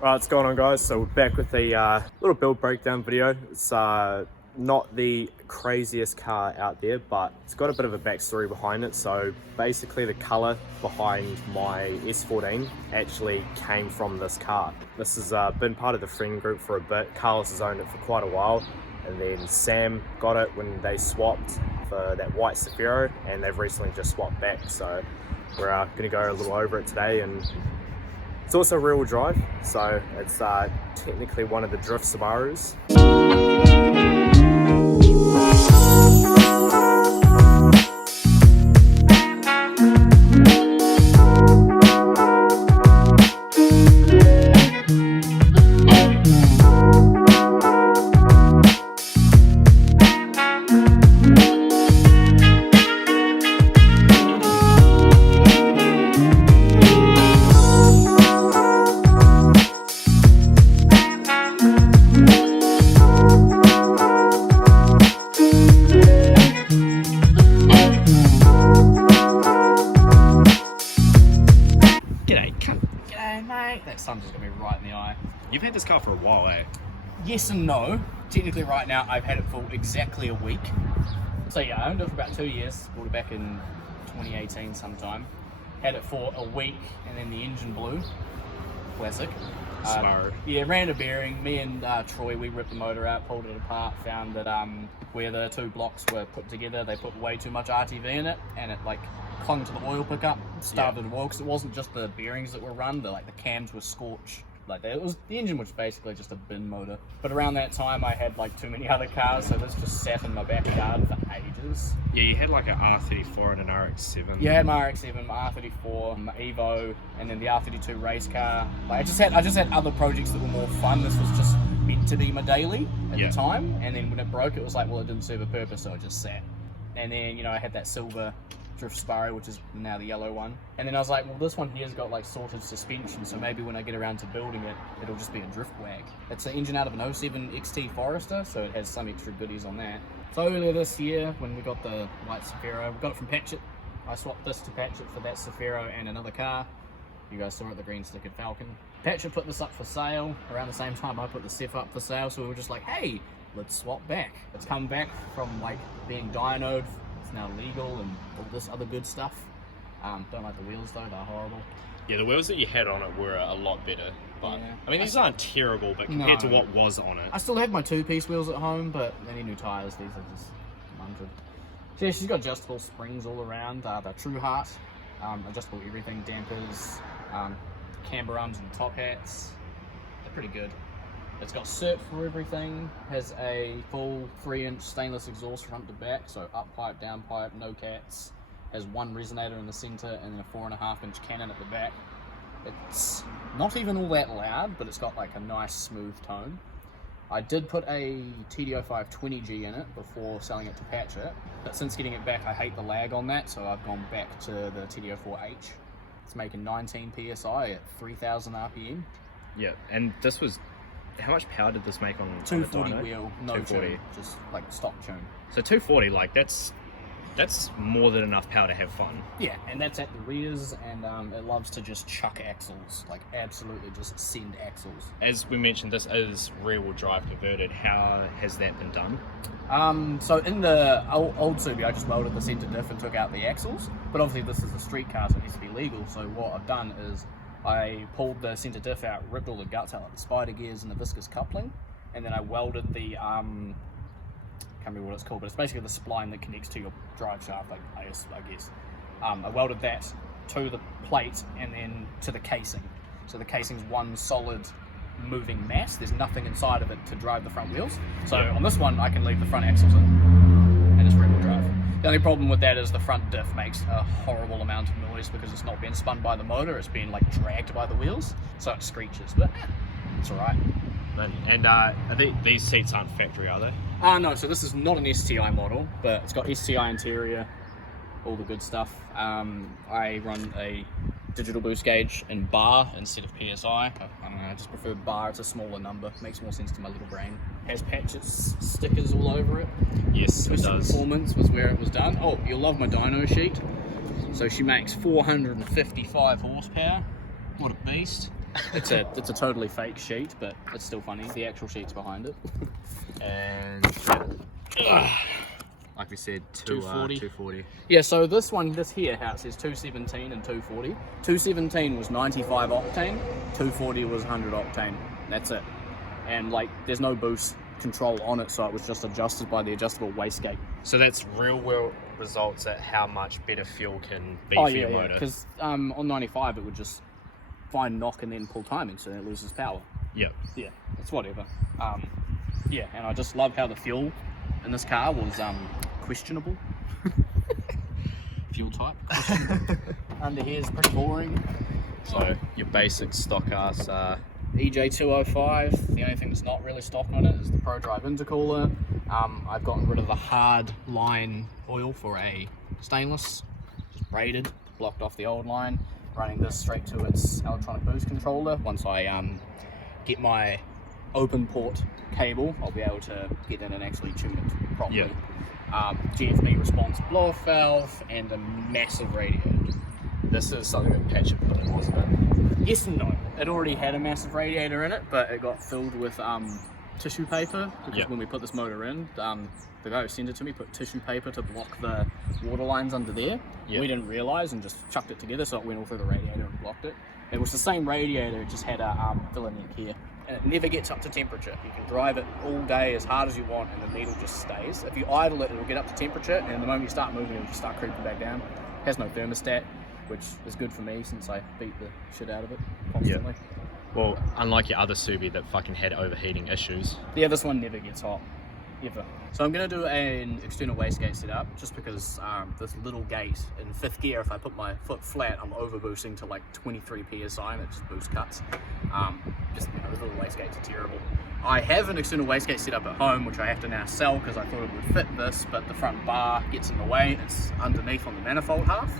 Alright, what's going on, guys? So we're back with a little build breakdown video. It's not the craziest car out there, but it's got a bit of a backstory behind it. So basically the colour behind my S14 actually came from this car. This has been part of the friend group for a bit. Carlos has owned it for quite a while, and then Sam got it when they swapped for that white Subaru, and they've recently just swapped back. So we're going to go a little over it today, and it's also rear-wheel drive, so it's technically one of the drift Subarus. That sun's just gonna be right in the eye. You've had this car for a while, eh? Yes and no. Technically right now I've had it for exactly a week. So yeah, I owned it for about 2 years. Bought it back in 2018 sometime. Had it for a week and then the engine blew. Classic. Subaru. Yeah, ran a bearing. Me and Troy, we ripped the motor out, pulled it apart, found that where the two blocks were put together, they put way too much RTV in it, and it like clung to the oil pickup, starved of the oil, because it wasn't just the bearings that were run, the cams were scorched. Like that, the engine was basically just a bin motor. But around that time, I had like too many other cars, so this just sat in my backyard for ages. Yeah, you had like an R34 and an RX7. Yeah, I had my RX7, my R34, my Evo, and then the R32 race car. Like I just had other projects that were more fun. This was just meant to be my daily at the time, and then when it broke, it was like, well, it didn't serve a purpose, so it just sat. And then, you know, I had that silver drift Subaru, which is now the yellow one, and then I was like, well, this one here's got like sorted suspension, so maybe when I get around to building it, it'll just be a drift wag. It's an engine out of an 07 XT Forester, so it has some extra goodies on that. So earlier this year, when we got the white Subaru, we got it from Patchett. I swapped this to Patchett for that Subaru and another car. You guys saw it, the green stickered Falcon. Patchett put this up for sale around the same time I put the Ceph up for sale, so we were just like, hey, let's swap back. It's come back from like being dynoed. It's now legal and all this other good stuff. Don't like the wheels though, they're horrible. Yeah, the wheels that you had on it were a lot better. But yeah. I mean, these aren't terrible, but compared to what was on it. I still have my two-piece wheels at home, but any new tyres, these are just 100. So yeah, she's got adjustable springs all around. They're True Heart, adjustable everything, dampers, camber arms and top hats. They're pretty good. It's got cert for everything, has a full 3-inch stainless exhaust front to back, so up pipe, down pipe, no cats. Has one resonator in the center and then a 4.5-inch cannon at the back. It's not even all that loud, but it's got like a nice smooth tone. I did put a TD05 20G in it before selling it to Patchett, but since getting it back I hate the lag on that, so I've gone back to the TD04H. It's making 19 PSI at 3000 RPM. Yeah, and this was, how much power did this make on 240 on the dyno? wheel, no 240. tune, just like stock tune. So 240, like that's more than enough power to have fun. Yeah, and that's at the rears, and it loves to just chuck axles, like absolutely just send axles. As we mentioned, this is rear-wheel drive converted. How has that been done? So in the old Subaru, I just welded the center diff and took out the axles, but obviously this is a street car, so it needs to be legal, so what I've done is I pulled the center diff out, ripped all the guts out, like the spider gears and the viscous coupling, and then I welded the, can't remember what it's called, but it's basically the spline that connects to your drive shaft, like I guess. I welded that to the plate and then to the casing. So the casing's one solid moving mass. There's nothing inside of it to drive the front wheels. So on this one, I can leave the front axles in, and it's rear-wheel drive. The only problem with that is the front diff makes a horrible amount of noise because it's not being spun by the motor, it's being like dragged by the wheels, so it screeches, but it's alright. And these seats aren't factory, are they? No, so this is not an STI model, but it's got STI interior, all the good stuff. I run a digital boost gauge in bar instead of PSI. I don't know, I just prefer bar, it's a smaller number, makes more sense to my little brain. Has Patchett's stickers all over it. Yes, it Twisted does. Performance was where it was done. Oh, you'll love my dyno sheet. So she makes 455 horsepower. What a beast. It's a totally fake sheet, but it's still funny. The actual sheet's behind it. And like we said, 240. Yeah, so this here, how it says 217 and 240. 217 was 95 octane, 240 was 100 octane. That's it. And like, there's no boost control on it, so it was just adjusted by the adjustable wastegate. So that's real world results at how much better fuel can be Oh for your yeah, motor. because on 95 it would just find knock and then pull timing, so it loses power. Yep. Yeah, it's whatever. Yeah, and I just love how the fuel in this car was questionable. Fuel type. Under here is pretty boring. So your basic stock ass EJ205, the only thing that's not really stock on it is the ProDrive intercooler. I've gotten rid of the hard line oil for a stainless, just braided, blocked off the old line, running this straight to its electronic boost controller. Once I get my open port cable, I'll be able to get in and actually tune it properly. Yeah. GFB response blow-off valve and a massive radiator. This is something that Patch had put in, wasn't it? Yes and no. It already had a massive radiator in it, but it got filled with tissue paper, because when we put this motor in, the guy who sent it to me put tissue paper to block the water lines under there. We didn't realise and just chucked it together, so it went all through the radiator and blocked it. It was the same radiator, it just had a filler neck here. And it never gets up to temperature. You can drive it all day as hard as you want and the needle just stays. If you idle it, it'll get up to temperature, and the moment you start moving, it'll just start creeping back down. It has no thermostat, which is good for me since I beat the shit out of it constantly. Well, unlike your other Subi that fucking had overheating issues. Yeah, this one never gets hot, ever. So I'm going to do an external wastegate setup, just because this little gate in 5th gear, if I put my foot flat, I'm over boosting to like 23 PSI and it just boost cuts. Those little wastegates are terrible. I have an external wastegate set up at home, which I have to now sell because I thought it would fit this, but the front bar gets in the way. It's underneath on the manifold half.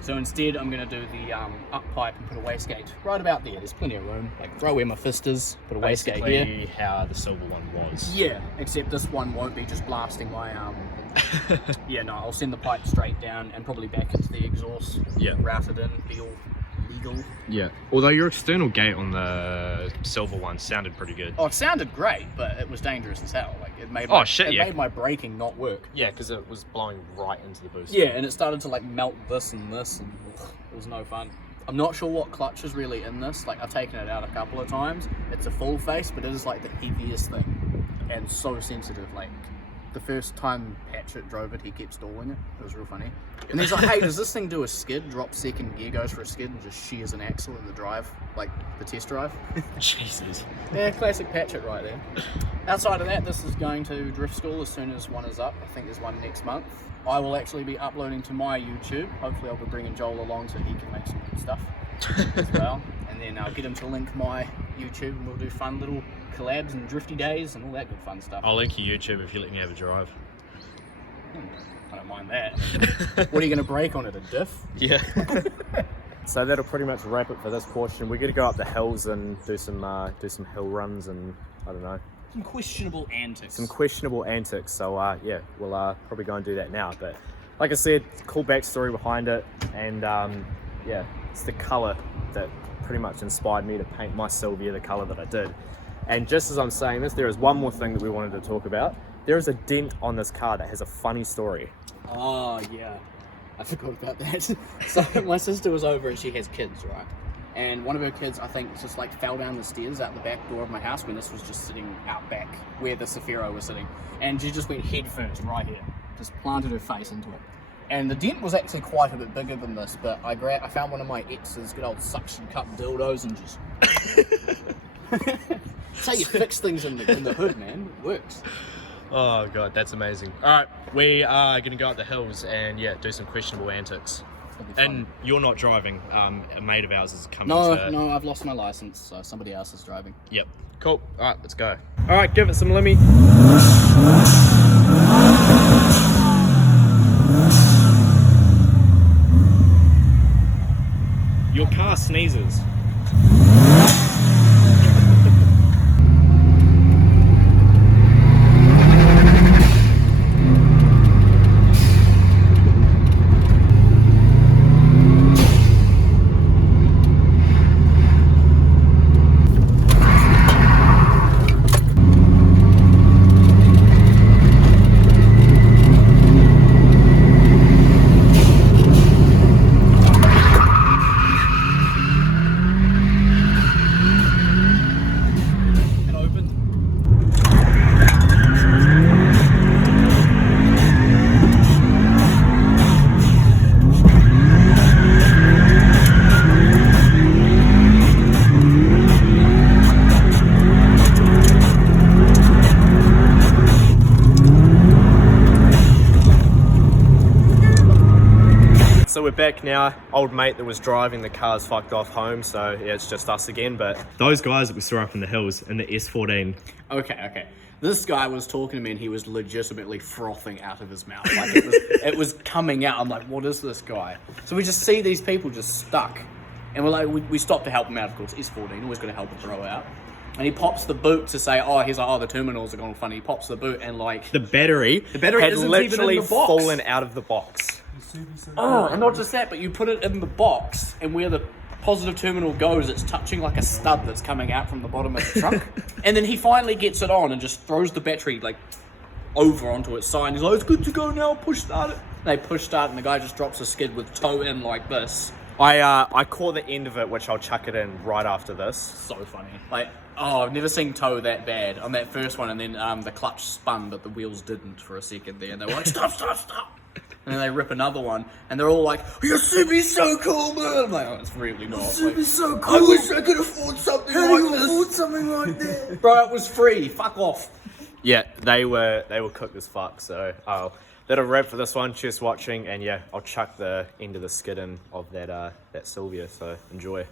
So instead, I'm going to do the up pipe and put a wastegate right about there. There's plenty of room, like right where my fist is, put a wastegate here. Basically how the silver one was. Yeah, except this one won't be just blasting my yeah, no, I'll send the pipe straight down and probably back into the exhaust. Yeah. Routed in, be all legal. Yeah. Although your external gate on the silver one sounded pretty good. Oh, it sounded great, but it was dangerous as hell. Like it made made my braking not work. Yeah, because it was blowing right into the booster. Yeah, and it started to like melt this and this, and it was no fun. I'm not sure what clutch is really in this. Like I've taken it out a couple of times. It's a full face, but it is like the heaviest thing, and so sensitive. Like the first time Patchett drove it, he kept stalling it. It was real funny. And he's like, "Hey, does this thing do a skid? Drop second gear, goes for a skid, and just shears an axle in the drive, like the test drive." Jesus. Yeah, classic Patchett right there. Outside of that, this is going to drift school as soon as one is up. I think there's one next month. I will actually be uploading to my YouTube. Hopefully I'll be bringing Joel along so he can make some good stuff as well. And then I'll get him to link my YouTube and we'll do fun little collabs and drifty days and all that good fun stuff. I'll link your YouTube if you let me have a drive. I don't mind that. What are you going to break on it, a diff? Yeah. So that'll pretty much wrap it for this portion. We're going to go up the hills and do some hill runs and I don't know. Some questionable antics. So yeah, we'll probably go and do that now. But like I said, cool backstory behind it, and yeah, it's the colour that pretty much inspired me to paint my Silvia the colour that I did. And just as I'm saying this, there is one more thing that we wanted to talk about. There is a dent on this car that has a funny story. Oh yeah, I forgot about that. So my sister was over and she has kids, right? And one of her kids, I think, just like fell down the stairs out the back door of my house when this was just sitting out back where the Safiro was sitting. And she just went head first right here, just planted her face into it. And the dent was actually quite a bit bigger than this, but I found one of my ex's good old suction cup dildos and just... That's how you fix things in the hood, man. It works. Oh god, that's amazing. Alright, we are gonna go up the hills and yeah, do some questionable antics. And you're not driving, a mate of ours is coming to... No, I've lost my license, so somebody else is driving. Yep. Cool. Alright, let's go. Alright, give it some limmy. Your car sneezes. back now. Old mate that was driving the car's fucked off home, so yeah, it's just us again. But those guys that we saw up in the hills in the S14. Okay. This guy was talking to me and he was legitimately frothing out of his mouth. Like it was coming out. I'm like, what is this guy? So we just see these people just stuck. And we're like, we stopped to help him out, of course. He's 14, always going to help a bro out. And he pops the boot to say, the terminals are going funny. He pops the boot and like... The battery had isn't literally even in the box. fallen out of the box. And not just that, but you put it in the box and where the positive terminal goes, it's touching like a stud that's coming out from the bottom of the trunk. And then he finally gets it on and just throws the battery like over onto its side. He's like, it's good to go now, push start it. They push start and the guy just drops a skid with toe in like this. I caught the end of it, which I'll chuck it in right after this. So funny. Like, I've never seen toe that bad on that first one, and then the clutch spun, but the wheels didn't for a second there, and they were like, stop. And then they rip another one, and they're all like, your Subi's so cool, man. I'm like, oh, it's really not. Subi's so cool. I wish I could afford something How like do you this. afford something like that? Bro, it was free. Fuck off. Yeah, they were cooked as fuck. So that'll wrap for this one. Cheers for watching, and yeah, I'll chuck the end of the skid in of that Silvia. So enjoy.